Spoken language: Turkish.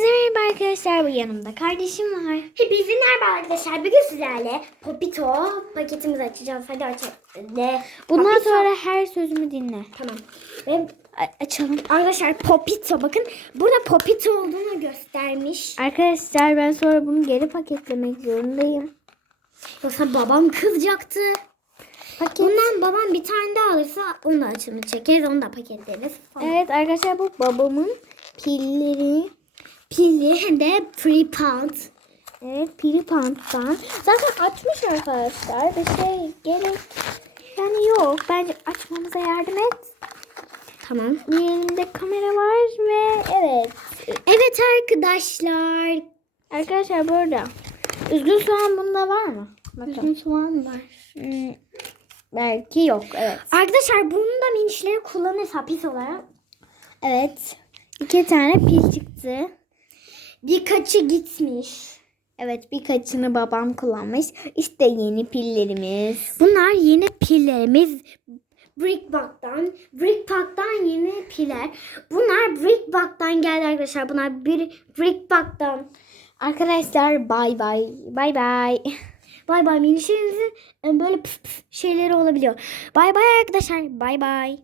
Merhaba arkadaşlar bu yanımda kardeşim var. Hepinize merhaba arkadaşlar. Bugün sizlerle Popito paketimizi açacağız. Hadi açalım. De. Bundan Popito. sonra her sözümü dinle. Tamam. Ve A- açalım. arkadaşlar Popito bakın. Burada Popito olduğunu göstermiş. Arkadaşlar ben sonra bunu geri paketlemek zorundayım. Yoksa babam kızacaktı. Paket. Bundan babam bir tane daha alırsa onu da açımı çekeriz. Onu da paketleriz. falan. Evet arkadaşlar bu babamın pilleri. Pilli hem de free pound. Evet panttan. Zaten açmış arkadaşlar. Bir şey gerek yani yok. Bence açmamıza yardım et. Tamam. Bir elinde kamera var ve evet. Evet arkadaşlar. Arkadaşlar burada. Üzgün soğan bunda var mı? Bakın. Üzgün soğan var. Hmm, belki yok. Evet. Arkadaşlar bunu da minişleri kullanırız hapis olarak. Evet. İki tane pil çıktı. Birkaçı gitmiş. Evet birkaçını babam kullanmış. İşte yeni pillerimiz. Bunlar yeni pillerimiz. Brickback'tan. Brickback'tan yeni piller. Bunlar Brickback'tan geldi arkadaşlar. Bunlar bir Brickback'tan. Arkadaşlar bay bay. Bay bay. Bay bay minişlerimizin e, böyle pıf pıf şeyleri olabiliyor. Bay bay arkadaşlar. Bay bay.